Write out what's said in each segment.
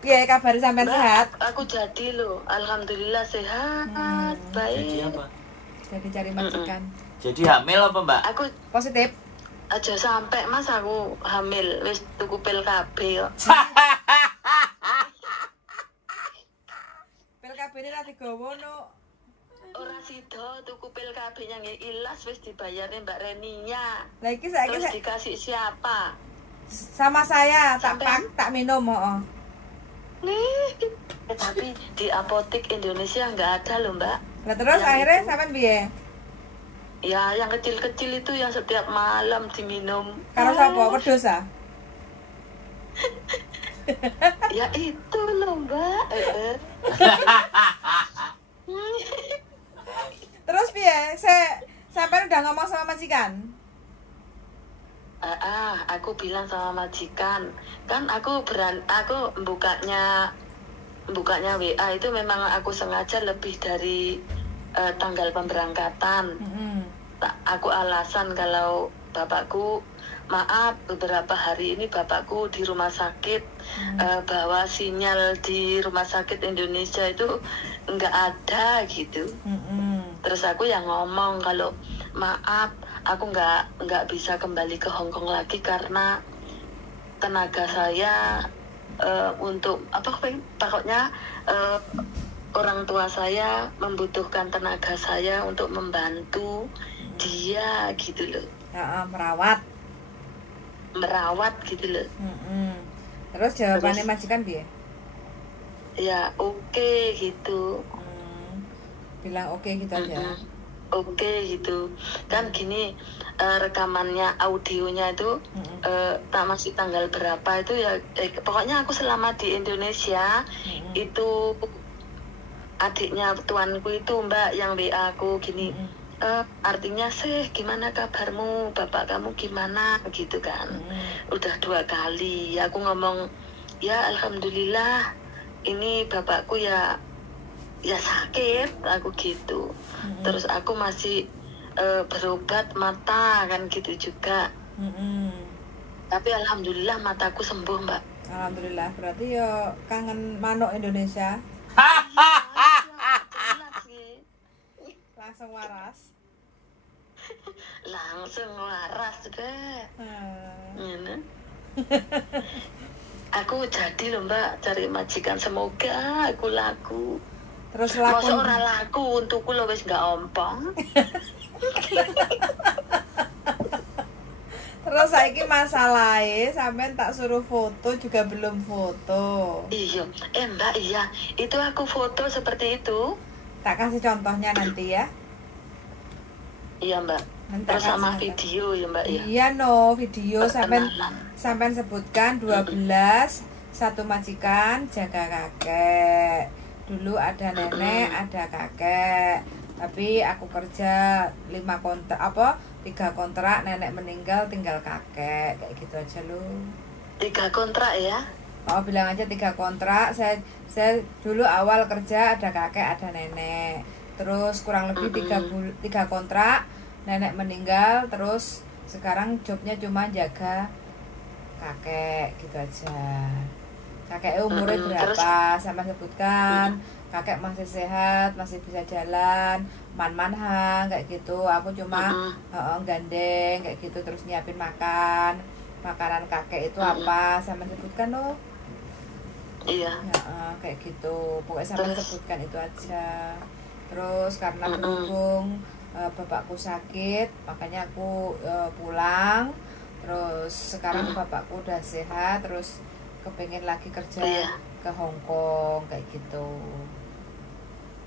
Piye kabar sampean sehat? Aku jadi loh, alhamdulillah sehat, baik. Jadi apa? Jadi cari majikan. Jadi hamil apa Mbak? Aku Positif. aja sampai Mas aku hamil, wis tuku pil KB kok. Pil KB ini ra digowo no. Ora sida tuku pil KB yang ilas wis dibayarin Mbak Reninya. Lah iki saiki Terus dikasih siapa? sama saya tak Sampean? tak minum, heeh. Tapi di apotek Indonesia nggak ada loh Mbak. Lah terus Yang akhirnya itu. sampean piye? Ya yang kecil-kecil itu yang setiap malam diminum. Karo sapa? Wedhus ah? Ya itu loh Mbak. Terus piye? Sampean udah ngomong sama majikan? Aku bilang sama majikan, kan aku bukanya WA itu memang aku sengaja lebih dari tanggal pemberangkatan. Aku alasan kalau bapakku, maaf beberapa hari ini bapakku di rumah sakit, bahwa sinyal di rumah sakit Indonesia itu nggak ada gitu. Terus aku yang ngomong kalau maaf aku nggak bisa kembali ke Hong Kong lagi karena tenaga saya untuk pokoknya orang tua saya membutuhkan tenaga saya untuk membantu dia gitu loh. Merawat gitu loh. Terus jawabannya majikan piye? Ya oke gitu. Bilang oke gitu aja. Oke gitu kan gini, rekamannya audionya itu tak masih tanggal berapa itu ya, pokoknya aku selama di Indonesia itu adiknya tuanku itu Mbak yang WA aku gini, artinya sih gimana kabarmu, bapak kamu gimana gitu kan. Udah 2 kali aku ngomong ya alhamdulillah ini bapakku ya sakit aku gitu. Terus aku masih berobat mata kan gitu juga. Tapi alhamdulillah mataku sembuh Mbak. Alhamdulillah, berarti yo kangen manuk Indonesia. Langsung waras. Langsung waras deh. Aku jadi loh Mbak cari majikan, semoga aku laku. Terus laku. Masa ora laku untukku lo wis gak ompong. Terus saiki masalahe sampean tak suruh foto juga belum foto. Iya, Mbak iya, itu aku foto seperti itu. Tak kasih contohnya nanti ya. Iya Mbak. Terus sama video ya Mbak ya. Iya no, video sampean sebutkan 12 satu majikan jaga kakek. Dulu ada nenek, ada kakek. Tapi aku kerja 3 kontrak, nenek meninggal tinggal kakek, kayak gitu aja lu. 3 kontrak ya? Oh bilang aja 3 kontrak. Saya dulu awal kerja ada kakek, ada nenek. Terus kurang lebih 3 kontrak, nenek meninggal. Terus sekarang jobnya cuma jaga kakek, gitu aja. Kakek umurnya berapa, sama sebutkan. Kakek masih sehat, masih bisa jalan, man-manhang kayak gitu. Aku cuma gandeng kayak gitu, terus nyiapin makanan kakek itu apa, sama sebutkan loh. Iya. Kayak gitu. Pokoknya sama sebutkan itu aja. Terus karena berhubung bapakku sakit, makanya aku pulang. Terus sekarang bapakku udah sehat, terus kepengen lagi kerja ke Hong Kong kayak gitu.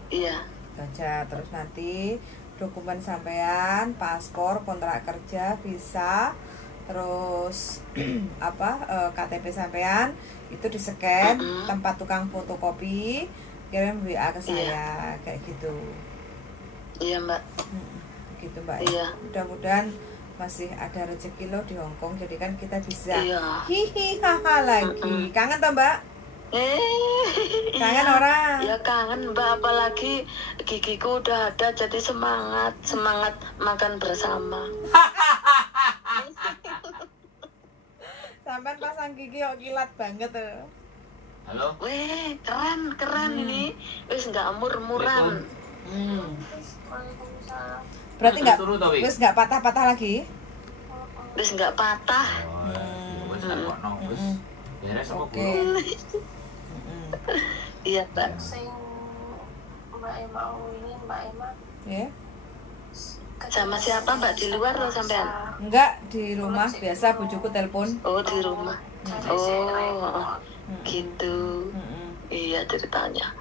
Iya. Kerja terus nanti dokumen sampean, paspor, kontrak kerja, visa, terus KTP sampean itu di-scan, tempat tukang fotokopi, kirim WA ke saya kayak gitu. Iya Mbak. Gitu Mbak. Iya. Mudah-mudahan masih ada rezeki lo di Hong Kong, jadi kan kita bisa hihi haha lagi. Kangen toh Mbak? Kangen orang? Ya kangen Mbak, apalagi gigiku udah ada, jadi semangat makan bersama. Sampai pasang gigi kok kilat banget. Halo. Weh, keren ini. Wis nggak murmuran. Berarti nggak Turu to, Wi? wis nggak patah-patah lagi? Wis nggak patah. Oh, wis tak kono wis. Beres apa Oke. guru? Iya, Mbak. Sing Mbak Emma ini Mbak Emma Ya. Sama siapa, Mbak? Di luar atau sampean? Enggak, di rumah biasa bojoku telepon. Oh, di rumah. Oh, gitu. Iya ceritanya.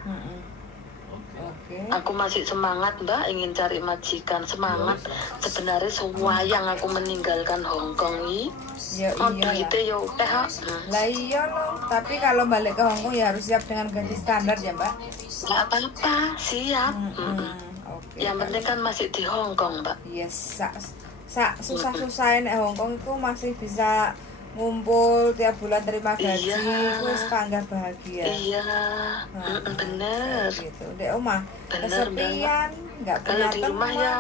Oke. Aku masih semangat, Mbak, ingin cari majikan. Semangat. Sebenarnya sewayang aku meninggalkan Hong Kong ini. Ya Oh, iya lah. duitnya ya udah. Lah iya loh, tapi kalau balik ke Hongkong ya harus siap dengan gaji standar ya, Mbak. Nggak apa-apa, siap. Oke. Yang penting kan masih di Hong Kong, Mbak. Yes, susah-susahin Hongkong itu masih bisa ngumpul tiap bulan terima gaji, Iya. terus panggah bahagia. Iya, bener. Gitu. Dek omah Bener, kesepian, nggak punya Kalau di rumah ya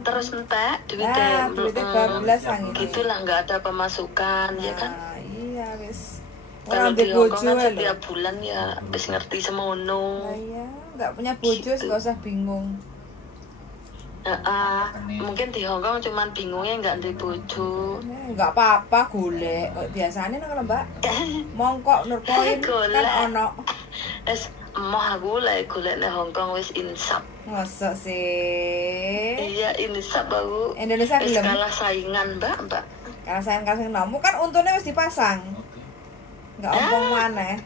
terus entek duitnya. duitnya bablas sang ini. Gitulah, nggak ada pemasukan, ya kan? Nah, iya wis. Kalau Orang di di Hong bojo Kong kan lho. setiap bulan ya wis ngerti semono. Nah, iya, nggak punya bojo Gitu. nggak usah bingung. Mungkin di Hong Kong cuman bingungnya nggak di bojo. Nggak apa-apa golek. Biasanya nih kalau Mbak mongkok nurkoin kan Golek. ono. Es mau aku lah golek di Hong Kong wis insap. Masa sih? Iya insap aku. Indonesia Wis gelem. kalah saingan, Mbak. Kasih nomu kan untungnya wis dipasang. Nggak ompong maneh.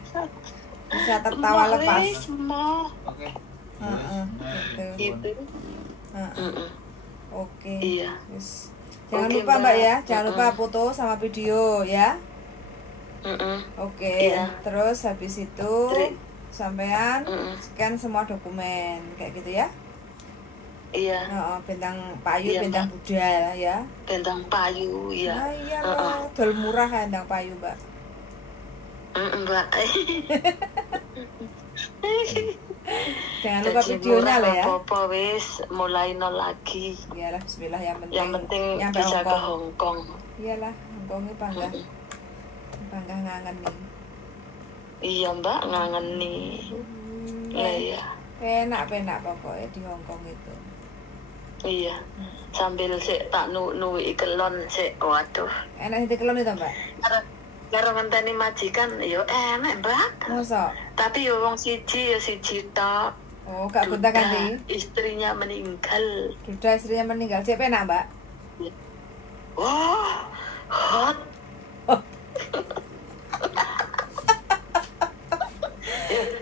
Bisa tertawa Mau lepas. wis, mau. Oke. Heeh, gitu. Gitu. Heeh. Oke. Iya. Wis. Jangan Oke, lupa Mbak ya, Mbak. jangan lupa foto sama video ya. Mm-mm. Oke. Iya. Terus habis itu Tri- sampean Mm-mm. scan semua dokumen kayak gitu ya. Iya, Bintang payu, Iya, bintang budal ya. bentang payu, iya. Nah iya lah, dol murah kan bintang payu Mbak. Mbak. Jangan lupa Jadi videonya murah lah ya. apa-apa wis mulai nol lagi. Iyalah Bismillah yang Yang penting nyampe bisa ke Hongkong. Hong Kong. Iyalah, Hongkong ini bangga ngangen nih. Iya, Mbak, ngangen nih. Lah iya. Penak pokoknya di Hongkong itu. Iya. Sambil sik tak nuwi kelon sik. Waduh. Enak sih kelon itu Mbak. Karo ngenteni majikan yo enak, Mbak. Masa? Tapi yo wong siji tok. Oh, gak gonta Duda, ganti. istrinya meninggal. Duda istrinya meninggal. Siapa enak Mbak? Wah, hot.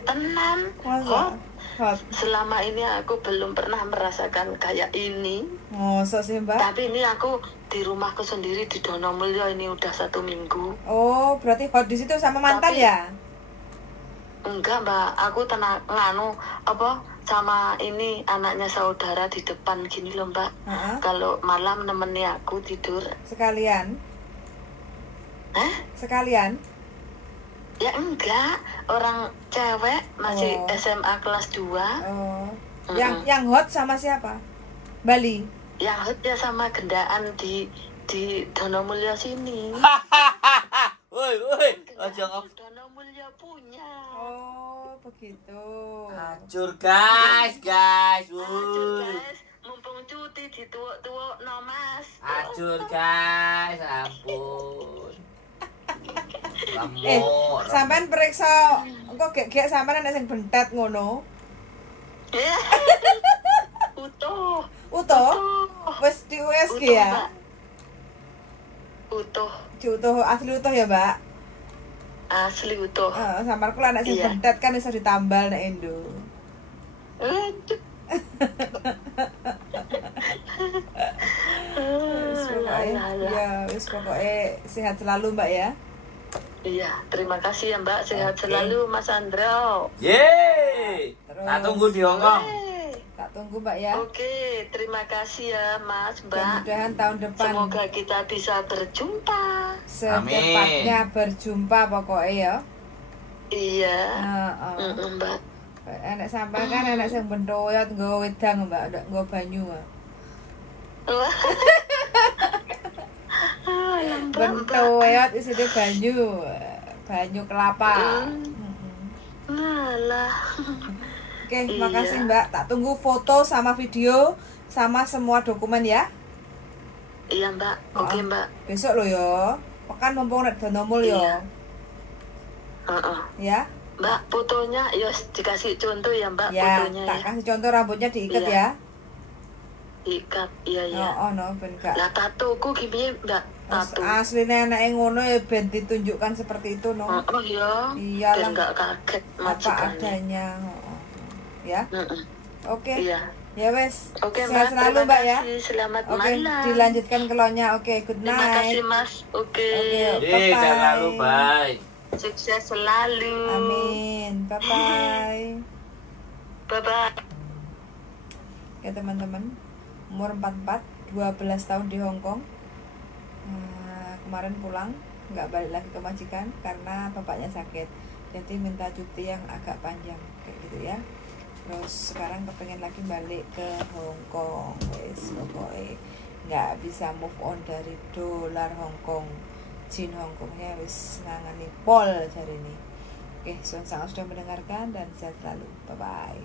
Tenan. Masa? Hot. Selama ini aku belum pernah merasakan kayak ini. Masa sih Mbak? Tapi ini aku di rumahku sendiri di Donomulyo ini udah 1 minggu. Oh, berarti hot di situ sama mantan Tapi- ya? Enggak, Mbak, aku tenang nganu apa sama ini anaknya saudara di depan gini loh, Mbak. Heeh. Kalau malam nemeni aku tidur. Sekalian. Hah? Sekalian. Ya enggak, orang cewek masih Oh. SMA kelas 2. Oh. Yang hot sama siapa? Bali. Yang hot ya sama gendaan di Donomulyo sini. Woi, aja ngop. Donomulyo punya. Oh, begitu. Hancur guys. Hancur, Wuh. guys. Mumpung cuti di tuwuk no Mas. Hancur guys, ampun. Sampean periksa kok gek sampean nek sing bentet ngono. Utuh. Utuh. Wis di USG ya. Mbak. Utuh. Utuh asli utuh ya, Mbak. Asli utuh. Samarku lah nek sing Iya. bentet kan iso ditambal nek Indo. Aduh. Wis pokoknya, ya wis pokoknya sehat selalu Mbak ya. Iya, terima kasih ya Mbak. Sehat Oke. selalu Mas Andro. Yeay. Terus. Tak tunggu di Hongkong. Hey. Tak tunggu Mbak ya. Oke, terima kasih ya Mas Mbak. Mudah-mudahan tahun depan Semoga kita bisa berjumpa. secepatnya berjumpa pokoknya ya. Iya. Heeh. Mbak. Enek sampai kan enek sing bentoyot nggawa wedang Mbak, ndak nggawa banyu. Wah. Lembab, Mbak. Bentoyot isine banyu kelapa. Walah. Oke, Iya. makasih Mbak. Tak tunggu foto sama video sama semua dokumen ya. Iya Mbak, oke Mbak. Besok lo yo. Pekan mumpung nek donomul yo. Iya. Heeh. Ya. Mbak, fotonya yos dikasih contoh ya Mbak, Ya, fotonya tak ya. kasih contoh rambutnya diikat Iya. ya. Ikat, iya ya. Oh, no ben gak. Lah tatoku gimana Mbak? Tato. Aslinya anake ngono ya ben ditunjukkan seperti itu no. Oh ya. Iyalah. Biar nggak kaget Apa majikannya. adanya. Ya. Heeh. Oke. Iya. Ya wes. Oke Sehat Mbak, selalu terima Mbak ya. kasih. Selamat Oke, malam. dilanjutkan kelonya. Oke, good Terima night. kasih Mas. Oke. Oke. Jadi Bye-bye. jangan lalu baik. Sukses selalu. Amin. Bye bye. Bye bye. Ya teman-teman, umur 44, 12 tahun di Hong Kong. Kemarin pulang, nggak balik lagi ke majikan karena bapaknya sakit. Jadi minta cuti yang agak panjang kayak gitu ya. Terus sekarang kepengen lagi balik ke Hong Kong. Wes pokoknya nggak bisa move on dari dolar Hong Kong. Jin Hong Kongnya wis ngangani pol jari ini. Oke, sangat sudah mendengarkan dan sehat selalu. Bye bye.